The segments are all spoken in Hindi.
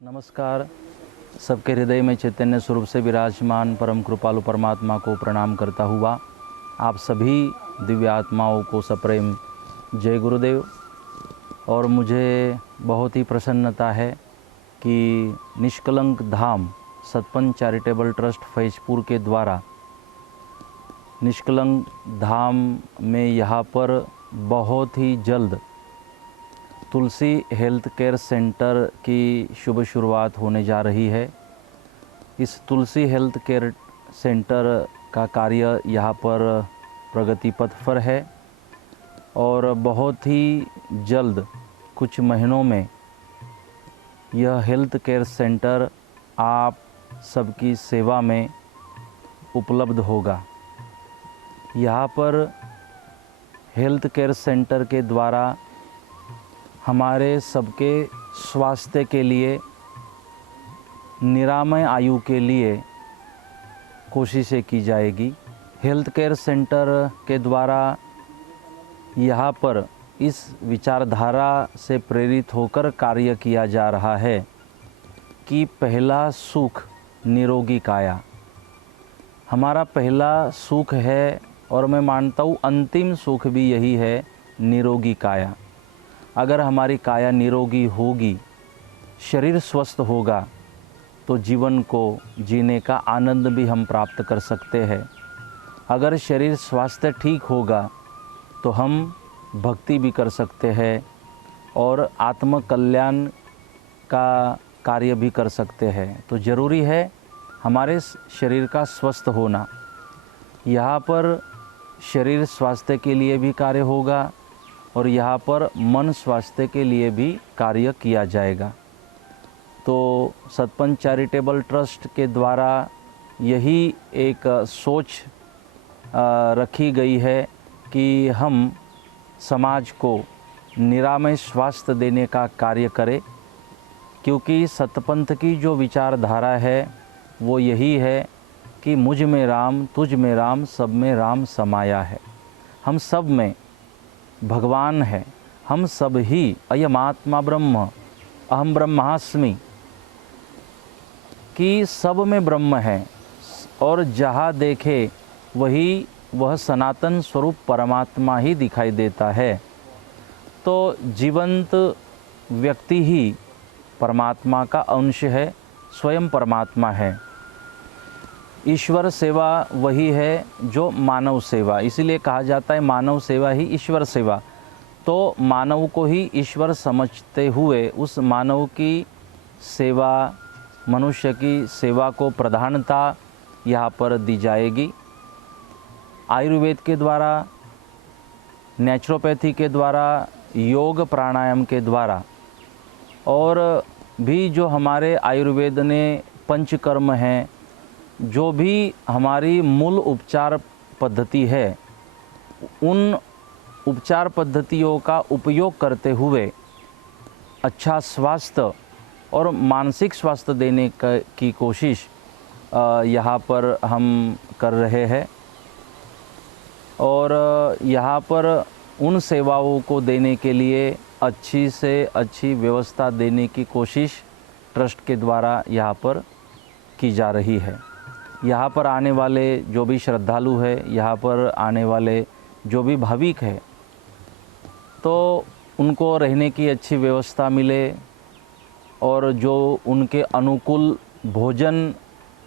नमस्कार। सबके हृदय में चैतन्य स्वरूप से विराजमान परम कृपालु परमात्मा को प्रणाम करता हुआ आप सभी दिव्य आत्माओं को सप्रेम जय गुरुदेव। और मुझे बहुत ही प्रसन्नता है कि निष्कलंक धाम सतपंथ चैरिटेबल ट्रस्ट फैजपुर के द्वारा निष्कलंक धाम में यहाँ पर बहुत ही जल्द तुलसी हेल्थ केयर सेंटर की शुभ शुरुआत होने जा रही है। इस तुलसी हेल्थ केयर सेंटर का कार्य यहाँ पर प्रगति पथ पर है और बहुत ही जल्द कुछ महीनों में यह हेल्थ केयर सेंटर आप सबकी सेवा में उपलब्ध होगा। यहाँ पर हेल्थ केयर सेंटर के द्वारा हमारे सबके स्वास्थ्य के लिए, निरामय आयु के लिए कोशिशें की जाएगी। हेल्थ केयर सेंटर के द्वारा यहाँ पर इस विचारधारा से प्रेरित होकर कार्य किया जा रहा है कि पहला सुख निरोगी काया हमारा पहला सुख है और मैं मानता हूँ अंतिम सुख भी यही है, निरोगी काया। अगर हमारी काया निरोगी होगी, शरीर स्वस्थ होगा तो जीवन को जीने का आनंद भी हम प्राप्त कर सकते हैं। अगर शरीर स्वास्थ्य ठीक होगा तो हम भक्ति भी कर सकते हैं और आत्म कल्याण का कार्य भी कर सकते हैं। तो ज़रूरी है हमारे शरीर का स्वस्थ होना। यहाँ पर शरीर स्वास्थ्य के लिए भी कार्य होगा और यहाँ पर मन स्वास्थ्य के लिए भी कार्य किया जाएगा। तो सतपंथ चैरिटेबल ट्रस्ट के द्वारा यही एक सोच रखी गई है कि हम समाज को निरामय स्वास्थ्य देने का कार्य करें, क्योंकि सतपंथ की जो विचारधारा है वो यही है कि मुझ में राम, तुझ में राम, सब में राम समाया है। हम सब में भगवान है, हम सब ही अयम आत्मा ब्रह्म अहम ब्रह्मास्मि कि सब में ब्रह्म है और जहाँ देखे वह सनातन स्वरूप परमात्मा ही दिखाई देता है। तो जीवंत व्यक्ति ही परमात्मा का अंश है, स्वयं परमात्मा है। ईश्वर सेवा वही है जो मानव सेवा, इसीलिए कहा जाता है मानव सेवा ही ईश्वर सेवा। तो मानव को ही ईश्वर समझते हुए उस मानव की सेवा, मनुष्य की सेवा को प्रधानता यहाँ पर दी जाएगी। आयुर्वेद के द्वारा, नेचुरोपैथी के द्वारा, योग प्राणायाम के द्वारा और भी जो हमारे आयुर्वेद ने पंचकर्म हैं, जो भी हमारी मूल उपचार पद्धति है, उन उपचार पद्धतियों का उपयोग करते हुए अच्छा स्वास्थ्य और मानसिक स्वास्थ्य देने की कोशिश यहाँ पर हम कर रहे हैं। और यहाँ पर उन सेवाओं को देने के लिए अच्छी से अच्छी व्यवस्था देने की कोशिश ट्रस्ट के द्वारा यहाँ पर की जा रही है। यहाँ पर आने वाले जो भी श्रद्धालु है, यहाँ पर आने वाले जो भी भाविक है, तो उनको रहने की अच्छी व्यवस्था मिले और जो उनके अनुकूल भोजन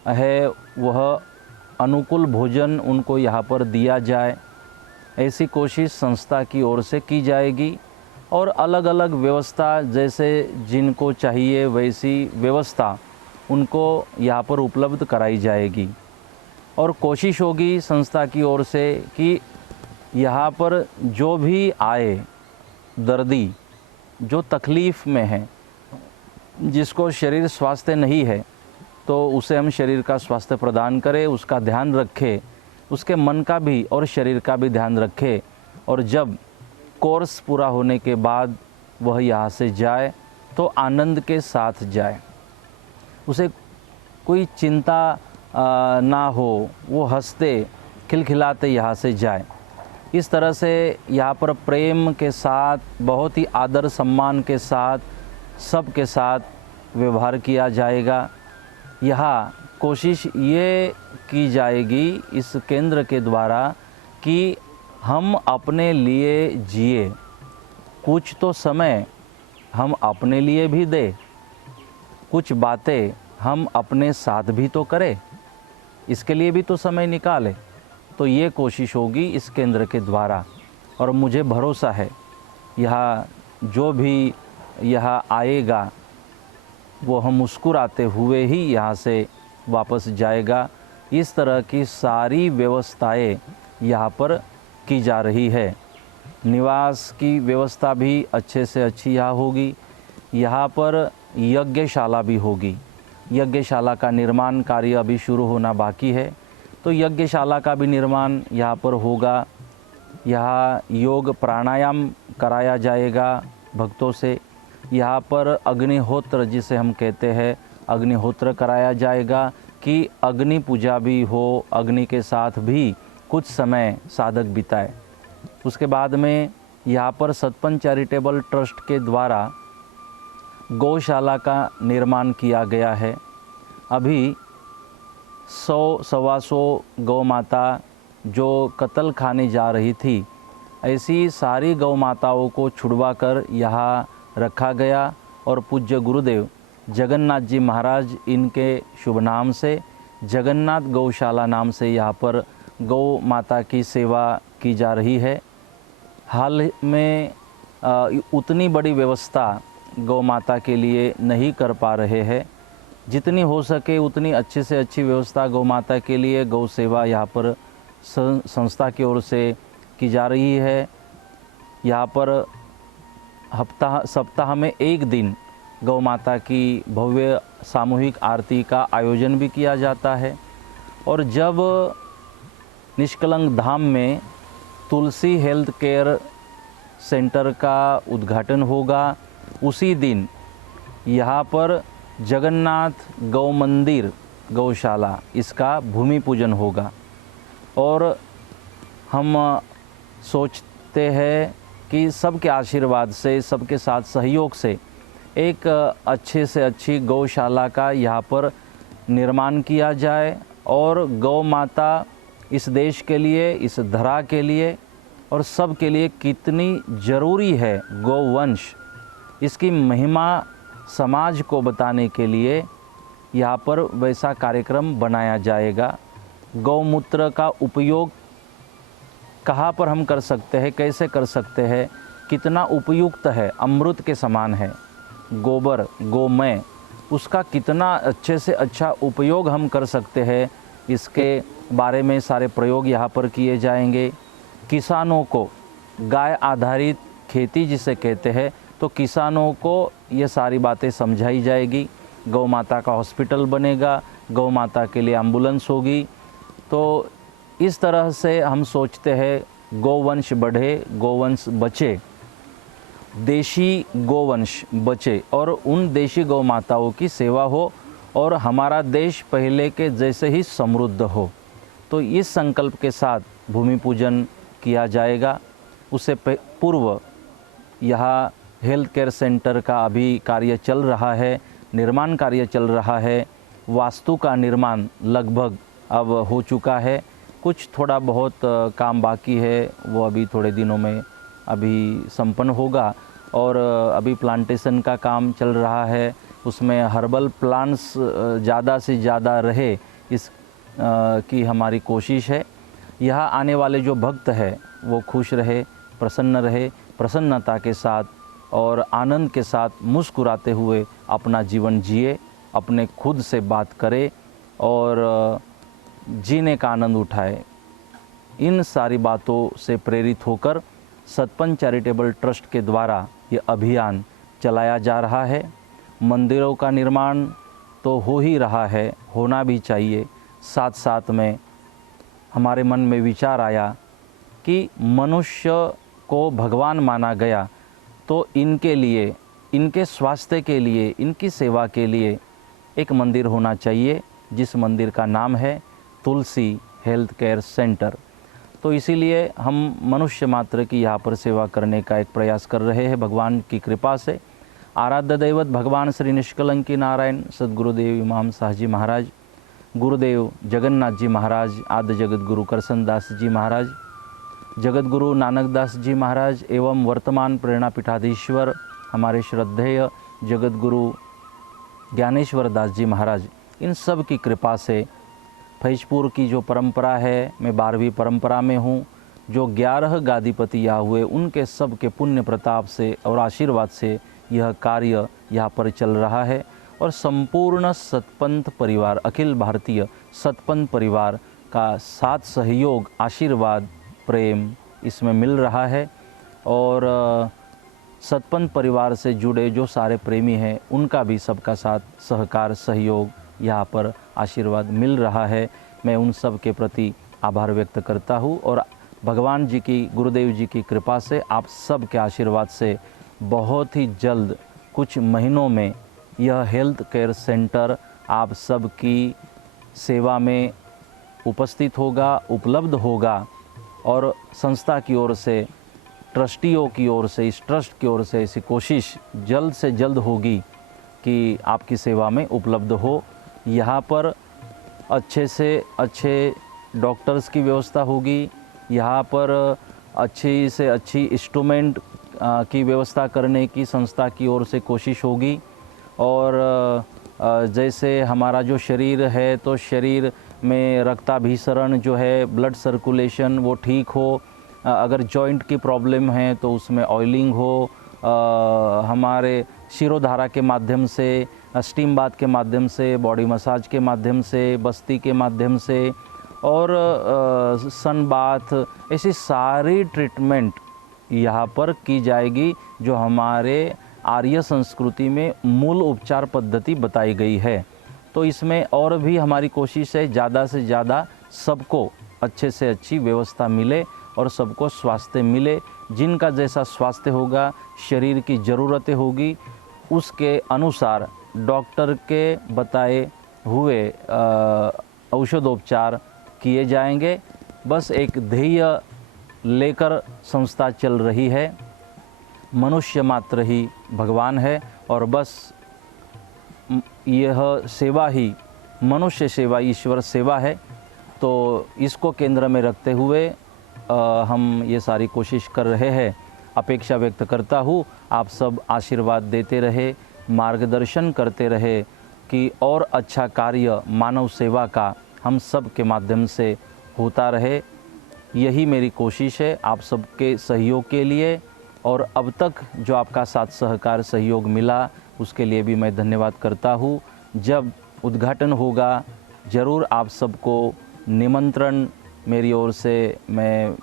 है वह अनुकूल भोजन उनको यहाँ पर दिया जाए, ऐसी कोशिश संस्था की ओर से की जाएगी। और अलग अलग व्यवस्था जैसे जिनको चाहिए वैसी व्यवस्था उनको यहाँ पर उपलब्ध कराई जाएगी। और कोशिश होगी संस्था की ओर से कि यहाँ पर जो भी आए दर्दी, जो तकलीफ़ में है, जिसको शरीर स्वास्थ्य नहीं है, तो उसे हम शरीर का स्वास्थ्य प्रदान करें, उसका ध्यान रखें, उसके मन का भी और शरीर का भी ध्यान रखें। और जब कोर्स पूरा होने के बाद वह यहाँ से जाए तो आनंद के साथ जाए, उसे कोई चिंता ना हो, वो हंसते खिलखिलाते यहाँ से जाए। इस तरह से यहाँ पर प्रेम के साथ, बहुत ही आदर सम्मान के साथ, सब के साथ व्यवहार किया जाएगा। यहाँ कोशिश ये की जाएगी इस केंद्र के द्वारा कि हम अपने लिए जिए, कुछ तो समय हम अपने लिए भी दें, कुछ बातें हम अपने साथ भी तो करें, इसके लिए भी तो समय निकालें। तो ये कोशिश होगी इस केंद्र के द्वारा, और मुझे भरोसा है यहाँ जो भी यहाँ आएगा वो हम मुस्कुराते हुए ही यहाँ से वापस जाएगा। इस तरह की सारी व्यवस्थाएं यहाँ पर की जा रही है। निवास की व्यवस्था भी अच्छे से अच्छी यहाँ होगी। यहाँ पर यज्ञशाला भी होगी। यज्ञशाला का निर्माण कार्य अभी शुरू होना बाकी है, तो यज्ञशाला का भी निर्माण यहाँ पर होगा। यहाँ योग प्राणायाम कराया जाएगा भक्तों से। यहाँ पर अग्निहोत्र जिसे हम कहते हैं, अग्निहोत्र कराया जाएगा कि अग्नि पूजा भी हो, अग्नि के साथ भी कुछ समय साधक बिताए। उसके बाद में यहाँ पर सतपंच चैरिटेबल ट्रस्ट के द्वारा गौशाला का निर्माण किया गया है। अभी 100-125 गौ माता जो कत्ल खाने जा रही थी, ऐसी सारी गौ माताओं को छुड़वा कर यहाँ रखा गया, और पूज्य गुरुदेव जगन्नाथ जी महाराज इनके शुभ नाम से जगन्नाथ गौशाला नाम से यहाँ पर गौ माता की सेवा की जा रही है। हाल में उतनी बड़ी व्यवस्था गौ माता के लिए नहीं कर पा रहे हैं। जितनी हो सके उतनी अच्छी से अच्छी व्यवस्था गौ माता के लिए गौ सेवा यहाँ पर संस्था की ओर से की जा रही है। यहाँ पर सप्ताह में एक दिन गौ माता की भव्य सामूहिक आरती का आयोजन भी किया जाता है। और जब निष्कलंक धाम में तुलसी हेल्थ केयर सेंटर का उद्घाटन होगा, उसी दिन यहाँ पर जगन्नाथ गौ मंदिर गौशाला इसका भूमि पूजन होगा। और हम सोचते हैं कि सबके आशीर्वाद से, सबके साथ सहयोग से एक अच्छे से अच्छी गौशाला का यहाँ पर निर्माण किया जाए, और गौ माता इस देश के लिए, इस धरा के लिए और सब के लिए कितनी ज़रूरी है गौवंश, इसकी महिमा समाज को बताने के लिए यहाँ पर वैसा कार्यक्रम बनाया जाएगा। गौमूत्र का उपयोग कहाँ पर हम कर सकते हैं, कैसे कर सकते हैं, कितना उपयुक्त है, अमृत के समान है। गोबर, गोमय, उसका कितना अच्छे से अच्छा उपयोग हम कर सकते हैं, इसके बारे में सारे प्रयोग यहाँ पर किए जाएंगे। किसानों को गाय आधारित खेती जिसे कहते हैं, तो किसानों को ये सारी बातें समझाई जाएगी। गौ माता का हॉस्पिटल बनेगा, गौ माता के लिए एम्बुलेंस होगी। तो इस तरह से हम सोचते हैं गोवंश बढ़े, गोवंश बचे, देशी गोवंश बचे, और उन देशी गौ माताओं की सेवा हो, और हमारा देश पहले के जैसे ही समृद्ध हो। तो इस संकल्प के साथ भूमि पूजन किया जाएगा। उससे पूर्व यहाँ हेल्थ केयर सेंटर का अभी कार्य चल रहा है, निर्माण कार्य चल रहा है। वास्तु का निर्माण लगभग अब हो चुका है, कुछ थोड़ा बहुत काम बाकी है, वो अभी थोड़े दिनों में अभी संपन्न होगा। और अभी प्लांटेशन का काम चल रहा है, उसमें हर्बल प्लांट्स ज़्यादा से ज़्यादा रहे, इस की हमारी कोशिश है। यहाँ आने वाले जो भक्त हैं वो खुश रहे, प्रसन्न रहे, प्रसन्नता के साथ और आनंद के साथ मुस्कुराते हुए अपना जीवन जिए, अपने खुद से बात करे और जीने का आनंद उठाए। इन सारी बातों से प्रेरित होकर सतपंच चैरिटेबल ट्रस्ट के द्वारा ये अभियान चलाया जा रहा है। मंदिरों का निर्माण तो हो ही रहा है, होना भी चाहिए। साथ साथ में हमारे मन में विचार आया कि मनुष्य को भगवान माना गया, तो इनके लिए, इनके स्वास्थ्य के लिए, इनकी सेवा के लिए एक मंदिर होना चाहिए, जिस मंदिर का नाम है तुलसी हेल्थ केयर सेंटर। तो इसीलिए हम मनुष्य मात्र की यहाँ पर सेवा करने का एक प्रयास कर रहे हैं। भगवान की कृपा से आराध्य दैवत भगवान श्री निष्कलंकी नारायण सदगुरुदेव इमाम साहजी महाराज, गुरुदेव जगन्नाथ जी महाराज, आद्य जगत गुरु करसन दास जी महाराज, जगत गुरु नानक दास जी महाराज एवं वर्तमान प्रेरणा पीठाधीश्वर हमारे श्रद्धेय जगत गुरु ज्ञानेश्वर दास जी महाराज, इन सब की कृपा से फैजपुर की जो परंपरा है, मैं 12वीं परंपरा में हूँ, जो 11 गादीपति यहाँ हुए उनके सब के पुण्य प्रताप से और आशीर्वाद से यह कार्य यहाँ पर चल रहा है। और संपूर्ण सतपंथ परिवार, अखिल भारतीय सतपंथ परिवार का साथ सहयोग, आशीर्वाद, प्रेम इसमें मिल रहा है। और सतपंथ परिवार से जुड़े जो सारे प्रेमी हैं उनका भी सबका साथ सहकार सहयोग यहाँ पर आशीर्वाद मिल रहा है। मैं उन सब के प्रति आभार व्यक्त करता हूँ और भगवान जी की, गुरुदेव जी की कृपा से, आप सब के आशीर्वाद से बहुत ही जल्द कुछ महीनों में यह हेल्थ केयर सेंटर आप सब की सेवा में उपस्थित होगा, उपलब्ध होगा। और संस्था की ओर से, ट्रस्टियों की ओर से, इस ट्रस्ट की ओर से ऐसी कोशिश जल्द से जल्द होगी कि आपकी सेवा में उपलब्ध हो। यहाँ पर अच्छे से अच्छे डॉक्टर्स की व्यवस्था होगी, यहाँ पर अच्छी से अच्छी इंस्ट्रूमेंट की व्यवस्था करने की संस्था की ओर से कोशिश होगी। और जैसे हमारा जो शरीर है, तो शरीर में रक्ताभिसरण जो है, ब्लड सर्कुलेशन वो ठीक हो, अगर जॉइंट की प्रॉब्लम है तो उसमें ऑयलिंग हो, हमारे शिरोधारा के माध्यम से, स्टीम बाथ के माध्यम से, बॉडी मसाज के माध्यम से, बस्ती के माध्यम से और सन बाथ, ऐसी सारी ट्रीटमेंट यहाँ पर की जाएगी जो हमारे आर्य संस्कृति में मूल उपचार पद्धति बताई गई है। तो इसमें और भी हमारी कोशिश है ज़्यादा से ज़्यादा सबको अच्छे से अच्छी व्यवस्था मिले और सबको स्वास्थ्य मिले। जिनका जैसा स्वास्थ्य होगा, शरीर की ज़रूरतें होगी, उसके अनुसार डॉक्टर के बताए हुए औषधोपचार किए जाएंगे। बस एक ध्येय लेकर संस्था चल रही है, मनुष्य मात्र ही भगवान है और बस यह सेवा ही मनुष्य सेवा ईश्वर सेवा है। तो इसको केंद्र में रखते हुए हम ये सारी कोशिश कर रहे हैं। अपेक्षा व्यक्त करता हूँ आप सब आशीर्वाद देते रहे, मार्गदर्शन करते रहे कि और अच्छा कार्य मानव सेवा का हम सब के माध्यम से होता रहे। यही मेरी कोशिश है आप सबके सहयोग के लिए। और अब तक जो आपका साथ सहकार सहयोग मिला उसके लिए भी मैं धन्यवाद करता हूँ। जब उद्घाटन होगा ज़रूर आप सबको निमंत्रण मेरी ओर से मैं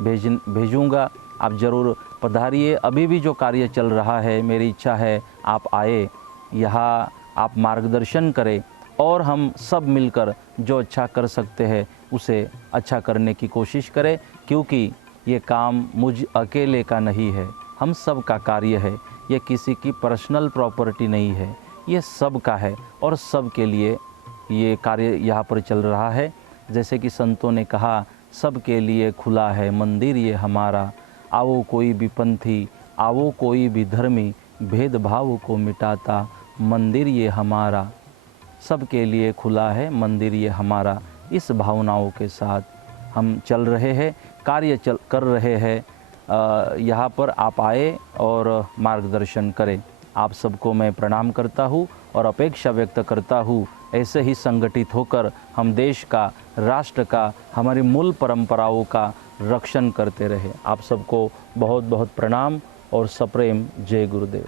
भेजूँगा, आप ज़रूर पधारिए। अभी भी जो कार्य चल रहा है, मेरी इच्छा है आप आए, यहाँ आप मार्गदर्शन करें और हम सब मिलकर जो अच्छा कर सकते हैं उसे अच्छा करने की कोशिश करें, क्योंकि ये काम मुझ अकेले का नहीं है, हम सब का कार्य है। ये किसी की पर्सनल प्रॉपर्टी नहीं है, ये सब का है और सब के लिए ये कार्य यहाँ पर चल रहा है। जैसे कि संतों ने कहा, सब के लिए खुला है मंदिर ये हमारा, आओ कोई भी पंथी, आओ कोई भी धर्मी, भेदभाव को मिटाता मंदिर ये हमारा। सब के लिए खुला है मंदिर ये हमारा। इस भावनाओं के साथ हम चल रहे हैं, कार्य कर रहे हैं। यहाँ पर आप आए और मार्गदर्शन करें। आप सबको मैं प्रणाम करता हूँ और अपेक्षा व्यक्त करता हूँ ऐसे ही संगठित होकर हम देश का, राष्ट्र का, हमारी मूल परंपराओं का रक्षण करते रहे। आप सबको बहुत बहुत प्रणाम और सप्रेम जय गुरुदेव।